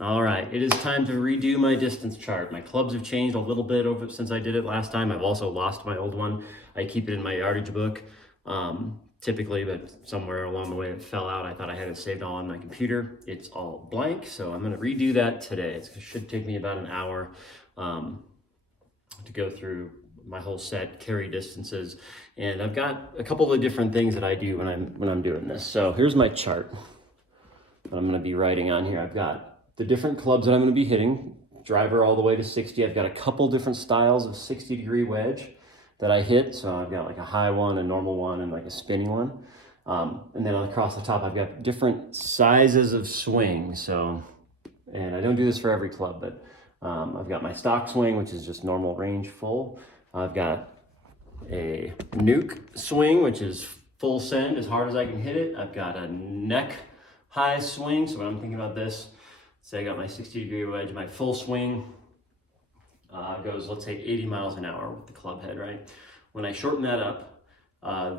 All right, it is time to redo my distance chart. My clubs have changed a little bit over since I did it last time. I've also lost my old one. I keep it in my yardage book, typically, but somewhere along the way it fell out. I thought I had it saved all on my computer. It's all blank, so I'm gonna redo that today. It should take me about an hour to go through my whole set, carry distances, and I've got a couple of different things that I do when I'm doing this. So here's my chart that I'm going to be writing on here. I've got the different clubs that I'm going to be hitting, driver all the way to 60. I've got a couple different styles of 60-degree wedge that I hit. So I've got like a high one, a normal one, and like a spinning one. And then across the top, I've got different sizes of swing. So, and I don't do this for every club, but I've got my stock swing, which is just normal range full. I've got a nuke swing, which is full send as hard as I can hit it. I've got a neck high swing. So when I'm thinking about this, say I got my 60-degree wedge, my full swing goes, let's say 80 miles an hour with the club head, right? When I shorten that up,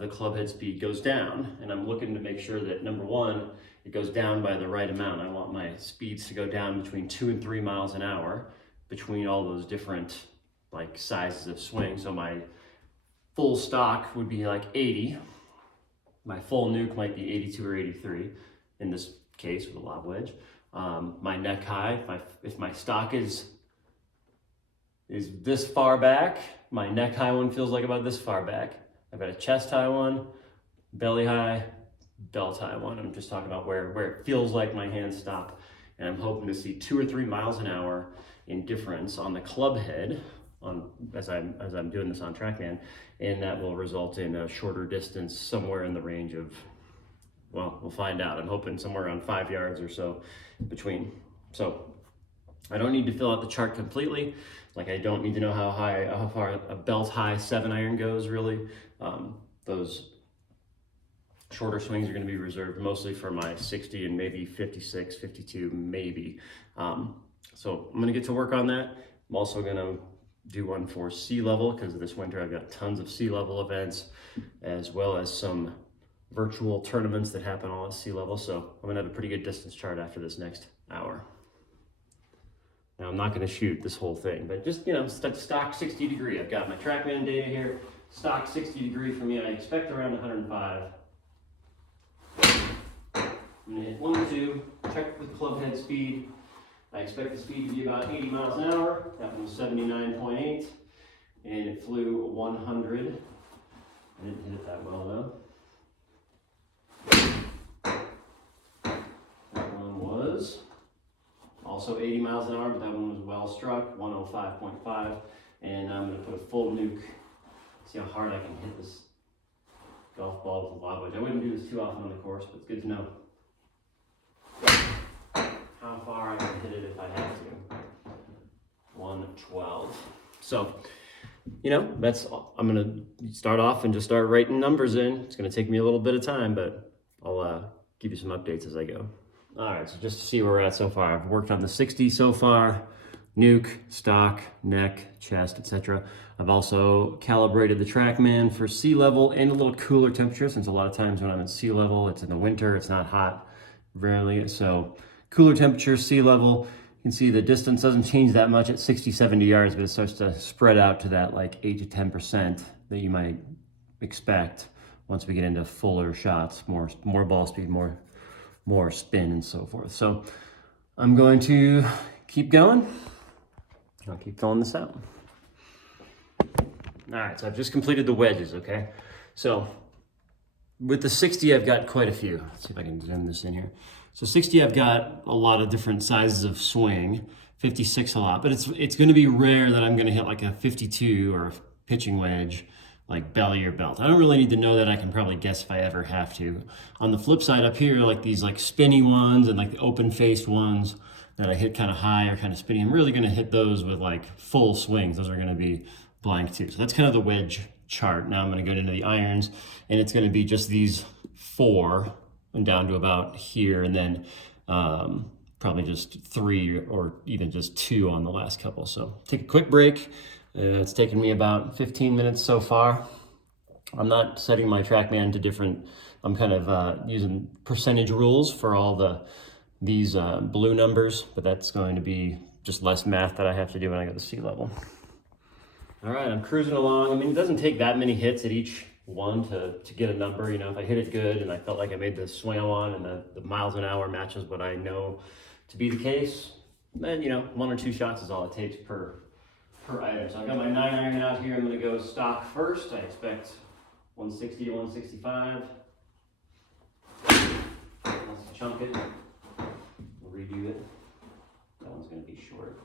the club head speed goes down, and I'm looking to make sure that number one, it goes down by the right amount. I want my speeds to go down between 2 and 3 miles an hour between all those different like sizes of swing. So my full stock would be like 80. My full nuke might be 82 or 83 in this case with a lob wedge. My neck high, if my stock is this far back, my neck high one feels like about this far back. I've got a chest high one, belly high, belt high one. I'm just talking about where it feels like my hands stop. And I'm hoping to see 2 or 3 miles an hour in difference on the club head as I'm doing this on TrackMan, and that will result in a shorter distance somewhere in the range of, well, we'll find out. I'm hoping somewhere around 5 yards or so between. So I don't need to fill out the chart completely. Like I don't need to know how far a belt high 7-iron goes really. Those shorter swings are going to be reserved mostly for my 60 and maybe 56, 52, maybe. So I'm going to get to work on that. I'm also going to do one for sea level because this winter I've got tons of sea level events as well as some virtual tournaments that happen all at sea level. So I'm gonna have a pretty good distance chart after this next hour. Now I'm not gonna shoot this whole thing, but just, you know, stock 60 degree. I've got my TrackMan data here. Stock 60 degree for me, I expect around 105. I'm gonna hit 1, 2, check the club head speed. I expect the speed to be about 80 miles an hour. That one was 79.8, and it flew 100. I didn't hit it that well though. That one was also 80 miles an hour, but that one was well struck, 105.5. And I'm gonna put a full nuke, see how hard I can hit this golf ball with a lob wedge. I wouldn't do this too often on the course, but it's good to know how far I can hit it if I have to. 112. So, you know, I'm gonna start off and just start writing numbers in. It's gonna take me a little bit of time, but I'll give you some updates as I go. All right, so just to see where we're at so far, I've worked on the 60 so far, nuke, stock, neck, chest, etc. I've also calibrated the TrackMan for sea level and a little cooler temperature, since a lot of times when I'm at sea level, it's in the winter, it's not hot, rarely. So cooler temperature, sea level, you can see the distance doesn't change that much at 60, 70 yards, but it starts to spread out to that like 8 to 10% that you might expect once we get into fuller shots, more ball speed, more spin and so forth. So I'm going to keep going. I'll keep filling this out. All right, so I've just completed the wedges, okay? So with the 60, I've got quite a few. Let's see if I can zoom this in here. So 60, I've got a lot of different sizes of swing, 56 a lot, but it's gonna be rare that I'm gonna hit like a 52 or a pitching wedge, like belly or belt. I don't really need to know that. I can probably guess if I ever have to. On the flip side up here, like these like spinny ones and like the open-faced ones that I hit kind of high or kind of spinny, I'm really gonna hit those with like full swings. Those are gonna be blank too. So that's kind of the wedge chart. Now I'm gonna go into the irons, and it's gonna be just these 4 and down to about here, and then probably just 3 or even just 2 on the last couple. So take a quick break. It's taken me about 15 minutes so far. I'm not setting my TrackMan to different, I'm kind of using percentage rules for all the these blue numbers, but that's going to be just less math that I have to do when I go to sea level. All right, I'm cruising along. I mean, it doesn't take that many hits at each one to get a number. You know, if I hit it good and I felt like I made the swing on and the miles an hour matches what I know to be the case, then, you know, 1 or 2 shots is all it takes per item. So I've got my 9-iron out here. I'm gonna go stock first. I expect 160 to 165. Let's chunk it. We'll redo it. That one's gonna be short.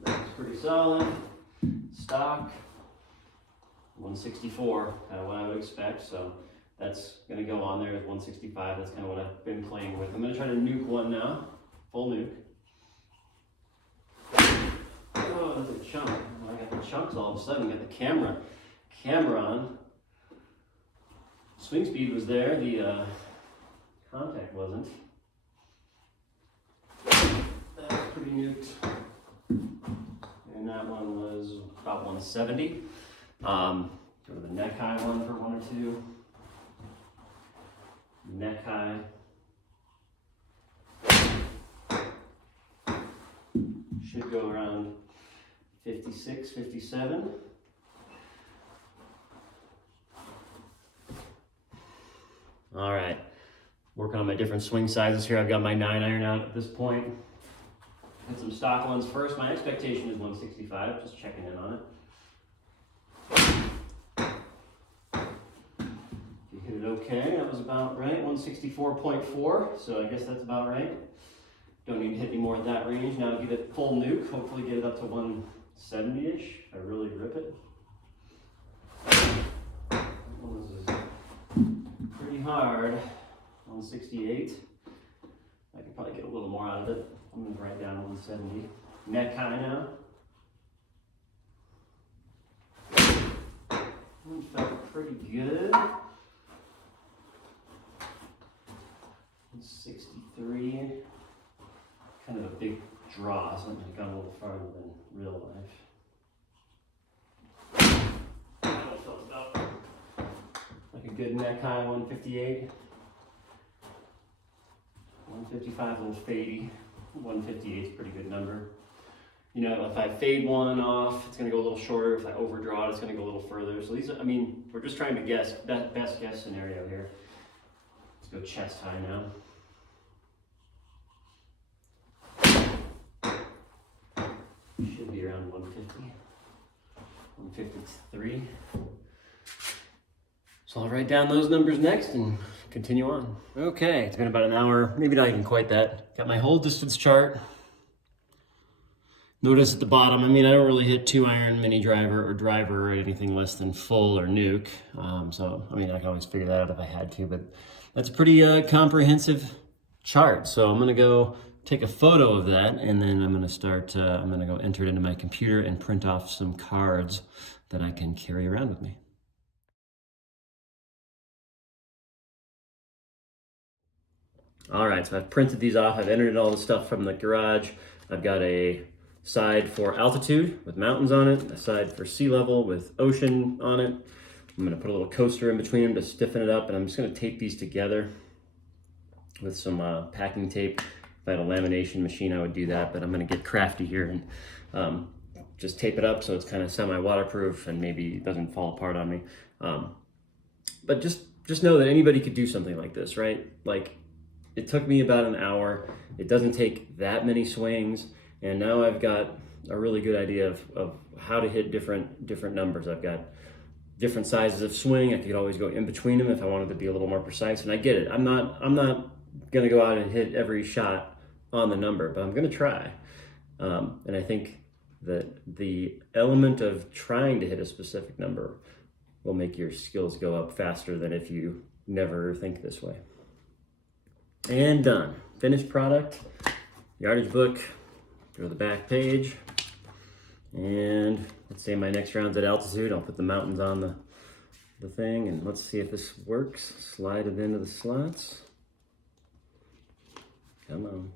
That's pretty solid. Stock, 164, kind of what I would expect. So that's going to go on there as 165. That's kind of what I've been playing with. I'm going to try to nuke one now. Full nuke. Oh, that's a chunk. I got the chunks all of a sudden. Got the camera on. Swing speed was there. The contact wasn't. That's pretty nuked. And that one was about 170. Go to the neck high one for 1 or 2. Neck high. Should go around 56, 57. All right, working on my different swing sizes here. I've got my 9-iron out at this point. Hit some stock ones first. My expectation is 165, just checking in on it. You hit it okay, that was about right, 164.4, so I guess that's about right. Don't need to hit any more at that range. Now get it full nuke, hopefully get it up to 170-ish, if I really rip it. That one was pretty hard, 168. I could probably get a little more out of it. I'm going to write down 170. Neck high now. That felt pretty good. 163. Kind of a big draw, so I'm going to go a little farther than real life. That felt about like a good neck high, 158. 155, a little fadey. 158 is a pretty good number. You know, if I fade one off, it's going to go a little shorter. If I overdraw it, it's going to go a little further. So these, I mean, we're just trying to guess, best guess scenario here. Let's go chest high now. Should be around 150, 153. So I'll write down those numbers next and continue on. Okay, it's been about an hour, maybe not even quite that. Got my whole distance chart. Notice at the bottom, I mean, I don't really hit 2-iron mini driver or anything less than full or nuke. So, I mean, I can always figure that out if I had to, but that's a pretty comprehensive chart. So I'm gonna go take a photo of that, and then I'm gonna start, I'm gonna go enter it into my computer and print off some cards that I can carry around with me. All right, so I've printed these off. I've entered all the stuff from the garage. I've got a side for altitude with mountains on it, a side for sea level with ocean on it. I'm gonna put a little coaster in between them to stiffen it up, and I'm just gonna tape these together with some packing tape. If I had a lamination machine, I would do that, but I'm gonna get crafty here and just tape it up so it's kind of semi-waterproof and maybe it doesn't fall apart on me. But just know that anybody could do something like this, right? Like, it took me about an hour. It doesn't take that many swings. And now I've got a really good idea of how to hit different numbers. I've got different sizes of swing. I could always go in between them if I wanted to be a little more precise. And I get it. I'm not gonna go out and hit every shot on the number, but I'm gonna try. And I think that the element of trying to hit a specific number will make your skills go up faster than if you never think this way. And done. Finished product, yardage book, go to the back page, and let's say my next round's at altitude. I'll put the mountains on the thing, and let's see if this works. Slide it into the slots. Come on.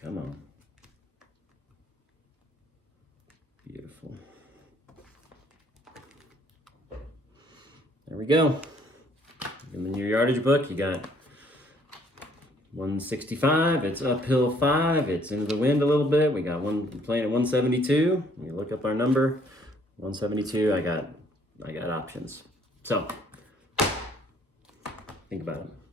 Come on. Beautiful. There we go. In your yardage book, you got 165, it's uphill 5, it's into the wind a little bit. We got one playing at 172. We look up our number, 172. I got options. So think about it.